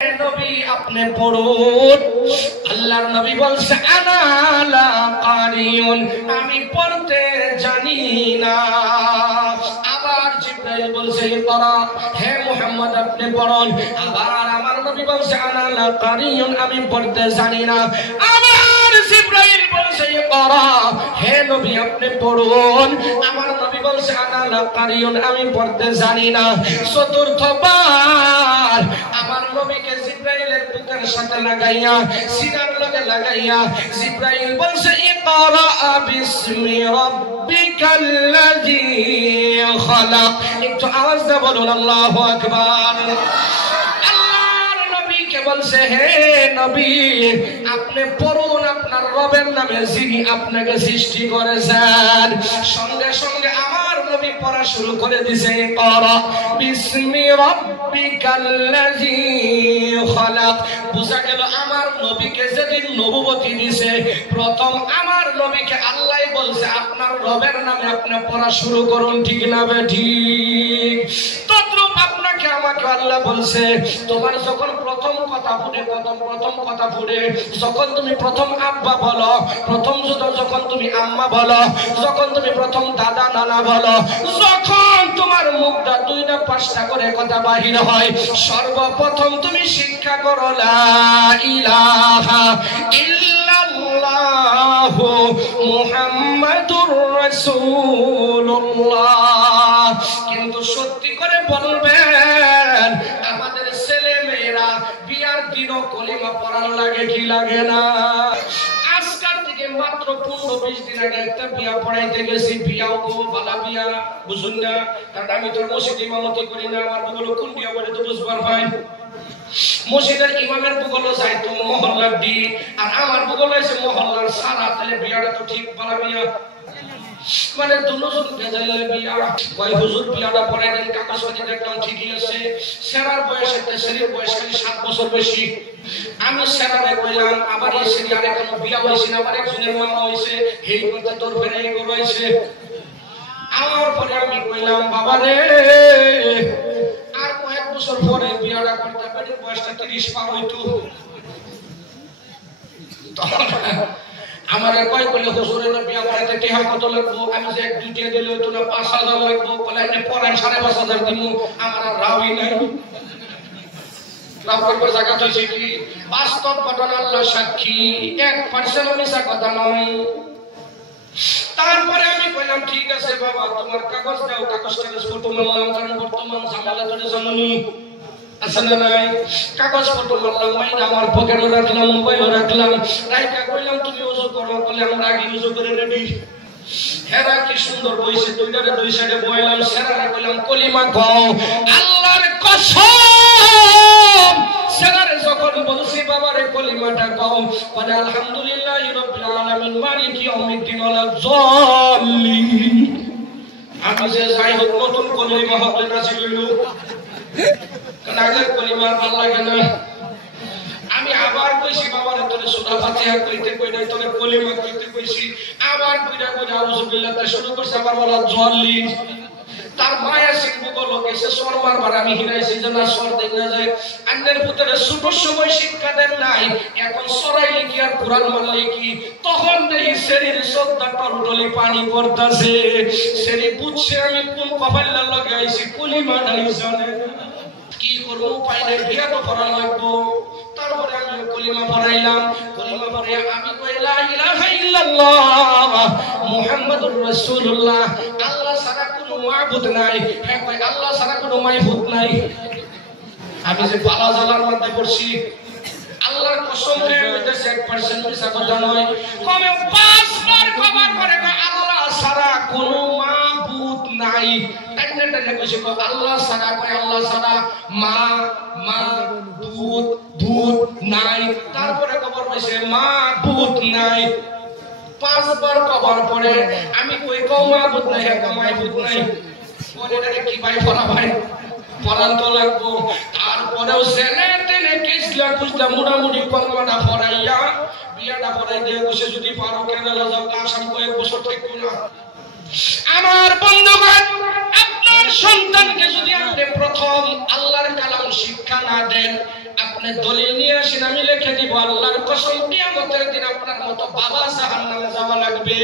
নবী আপনি পড়ুন। আল্লাহর নবী বলছে আনা লা কারিউন, আমি পড়তে জানি না। আবার জিবরাইল বলছে ইকরা, হে মুহাম্মদ আপনি পড়ুন। আবার আমার নবী বলছে আনা লা কারিউন, আমি পড়তে জানি না। আবার জিবরাইল বলছে ইকরা, হে নবী আপনি পড়ুন। আমার নবী বলছে আনা লা কারিউন, আমি পড়তে জানি না। চতুর্থবার আমার নবীকে জিবরাইলের বুকের সাথে লাগাইয়া, সিনার লগে লাগাইয়া জিবরাইল বলছে ইকরা বিসমি রাব্বিকাল্লাযী খালাক। একটু আওয়াজ দিয়ে বলুন আল্লাহু আকবার। আল্লাহর নবীকে বলছে হে নবী আপনি পড়ুন আপনার রবের নামে যিনি আপনাকে সৃষ্টি করেছেন। সঙ্গে সঙ্গে আমার নবী পড়া শুরু করে দিয়েছে ইকরা বিসমি রাব্বিকাল্লাযী খালাক। বুঝা গেল আমার নবীকে যেদিন নবুয়তি দিয়েছে প্রথম আমার নবীকে আল্লাহ বলছে আপনার রবের নামে আপনি পড়া শুরু করুন, ঠিক না ঠিক? তদ্রূপ আপনাকে আমাকে আল্লাহ বলছে তোমার যখন প্রথম কথা ফুটে, প্রথম কথা ফুটে, যখন তুমি প্রথম আব্বা বলো, প্রথম যখন তুমি আম্মা বলো, যখন তুমি প্রথম দাদা নানা বলো, যখন তোমার মুখটা দুইটা পাঁচটা করে কথা বাহির হয়, সর্বপ্রথম তুমি শিক্ষা করো লা ইলাহা ইল্লাল্লাহু মুহাম্মাদুর রাসূলুল্লাহ। কিন্তু সত্যি করে বলবেন আমাদের ছেলে মেয়েরা বিয়ার দিনও কলিমা পড়ার লাগে কি লাগে না? আজকাল থেকে মাত্র 15-20 দিন আগে একটা বিয়া পড়াইতে গেছি। বিয়াও খুব ভালো বিয়া, বুঝুন না, কারণ আমি তোর মসজিদ ইমামতি করি না। আমার বগুলো কোন বিয়া বলে তো বুঝবার হয়। মসজিদের ইমামের বুগলো যাইতো মহল্লার দি, আর আমার বুগলো এসে মহল্লার সারা। তাহলে বিয়াটা তো ঠিক ভালো বিয়া, মানে দুজন ভেজাইলে বিয়া। কয় হুজুর বিয়াটা পড়াই দেন, কাগজপাতি দেখলাম ঠিকই আছে। সেরার বয়স একটা, সেরির বয়স খালি 7 বছর বেশি। আমি সেরারে কইলাম আবার এই সেরি আর এখন বিয়া হয়েছে না, আবার একজনের মামা হয়েছে, হেই করতে তোর ফেরে এই গরু হয়েছে। আমার পরে আমি কইলাম বাবা রে আর কয়েক বছর পরে বিয়াটা করতে পারি, বয়সটা 30 পার হইতো। আমার কয় কইলে হুজুরের বিয়া করাইতে টেহা কত লাগবো? আমি যে 1-2 টিয়া দিলে হইতো না, 5,000 লাগবো। বলে আপনি পড়ান 5,500 দিমু, আমার আর রাওই নাই। রাম করবার জায়গা হয়েছে কি? বাস্তব ঘটনা আল্লাহ সাক্ষী, 1% মিছা কথা নয়। তারপরে আমি কইলাম ঠিক আছে বাবা তোমার কাগজ দাও, কাগজ ফটো মারলাম, কারণ বর্তমান ঝামেলা তো জানি আছে না নাই? কাগজ ফটো মারলাম, মাইনা আমার পকেটে রাখলাম, মোবাইলে রাখলাম, রাইকা কইলাম তুমি ওযু করো, বলে আমরা আগে ওযু করে রেডি। হেরা কি সুন্দর বইছে, দুইটারে দুই সাইডে বইলাম। সেরারা কইলাম কলিমা কও। আল্লাহর কসম সেরারে যখন বলছি বাবারে কলিমাটা কও, বলে আলহামদুলিল্লাহি রাব্বিল আলামিন মালিকি ইয়াউমিদ্দিন ওয়ালা যাল্লিন। আমি যে যাই হোক নতুন কলিমা হবে না ছিল, কারণ আগের কলিমার ভালো লাগে না। আমি আবার কইছি বাবারে তোরে সূরা ফাতিহা কইতে কইতে তোরে কলিমা কইতে কইছি, আবার কইরা কইরা আউযুবিল্লাহ তে শুরু করছে, আবার বলা যাল্লিন। তার মায়া শিখবো বলো কেসে সর মারবার আমি হিরাইছি যে না সর দেন না যায়। আন্নের পুত্রে ছোট সময় শিক্ষা দেন নাই, এখন সরাইলে কি আর কোরআন মারলে কি? তখন দেখি শরীর সদ্দা টলটলি পানি পড়তাছে। সেরি বুঝছে আমি কোন কপাল্লা লগে আইছি, কলিমা নাই জানে কি করবো, উপায় নাই, বিয়া তো করা লাগবো। তারপরে আমি কলিমা পড়াইলাম। কলিমা পড়ে আমি কই লা ইলাহা ইল্লাল্লাহ মুহাম্মাদুর রাসূলুল্লাহ, আল্লাহ ছাড়া কোনো মাবুদ নাই। হ্যাঁ কই আল্লাহ ছাড়া কোনো মাবুদ নাই। আমি যে পালা জালার মধ্যে পড়ছি, আল্লাহর কসম করে কইতেছি 1% মিছা কথা নয়। কমে 5 বার কবার পরে আল্লাহ ছাড়া কোনো মাবুদ নাই। টাইনে টাইনে কইছে আল্লাহ ছাড়া, কই আল্লাহ ছাড়া মাবুদ বুদ নাই। তারপরে খবর পাইছে মাবুদ নাই। 5 বার কবার পরে আমি কই কও মাবুদ নাই, হ্যাঁ মাবুদ নাই। পরে এটা কি ভাই পড়া ভাই পড়ান তো লাগবো। তারপরেও সেনে তেনে কিসলা কুসলা মোটামুটি কলমাটা পড়াইয়া বিয়াটা পড়াই দিয়ে বসে যদি পারো কেরালা যাও, আসাম কয়েক বছর থাকবো না। আমার বন্ধুগণ আপনার সন্তানকে যদি আপনি প্রথম আল্লাহর কালাম শিক্ষা না দেন, আপনি দলিল নিয়ে আসেন, আমি লিখে দিব। আল্লাহর কসম, কিয়ামতের দিন আপনার মতো বাবা জাহান্নামে যাওয়া লাগবে।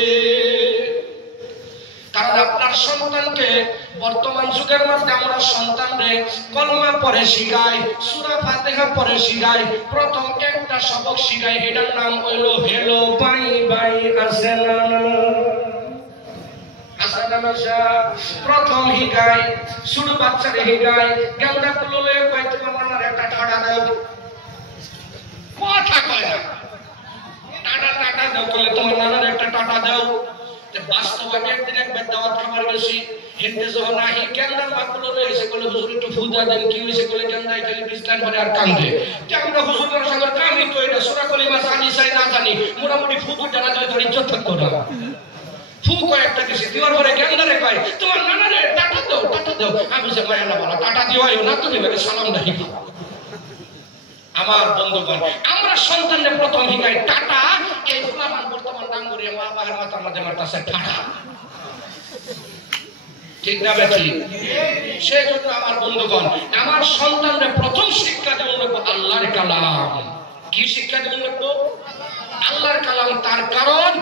কারণ আপনার সন্তানকে বর্তমান যুগের মধ্যে আমরা সন্তানরে কলমা পড়ে শিখাই, সূরা ফাতিহা পড়ে শিখাই, প্রথম একটা সবক শিখাই, এটার নাম হইল হেলো বাই বাই প্রথম হিগাই ছোট বাচ্চারে হিগাই গেন্দা কুললে কয় তোমার নানার একটা ঠাডা দাও, কথা কয় না, টাটা দাও বলে তোমার নানার একটা টাটা দাও। বাস্তবে একদিন একবার দাওয়াত খাবার গেছি, হিন্দে যখন আহি গেন্দার বাকুলো রয়েছে বলে হুজুর একটু ফুদা দেন, কি হয়েছে বলে গেন্দাই খালি বিছলান মানে আর কান্দে। আমরা হুজুরের সঙ্গে কামি তো এটা সূরা কলিমা জানি চাই না জানি, মোটামুটি ফুদু জানা দিলে তোর ইজ্জত থাকতো না। ফু কয়েকটা দিছে দিওয়ার পরে গেন্দারে কয় তোমার নানারে টাটা দাও, টাটা দাও। আমি যে মায়া না বলা টাটা দিওয়াইও না, তুমি লাগে সালাম দাহি। আমার বন্ধুগণ, আমরা সন্তানের প্রথম হিগাই টাটা। এই ফুলামান বর্তমান ডাঙ্গুরিয়া মা বাবার মাথা আমাদের মারতাছে টাটা, ঠিক না বেঠি? সেই জন্য আমার বন্ধুগণ, আমার সন্তানের প্রথম শিক্ষা দেবো আল্লাহর কালাম। কি শিক্ষা দেবো? আল্লাহর কালাম। তার কারণ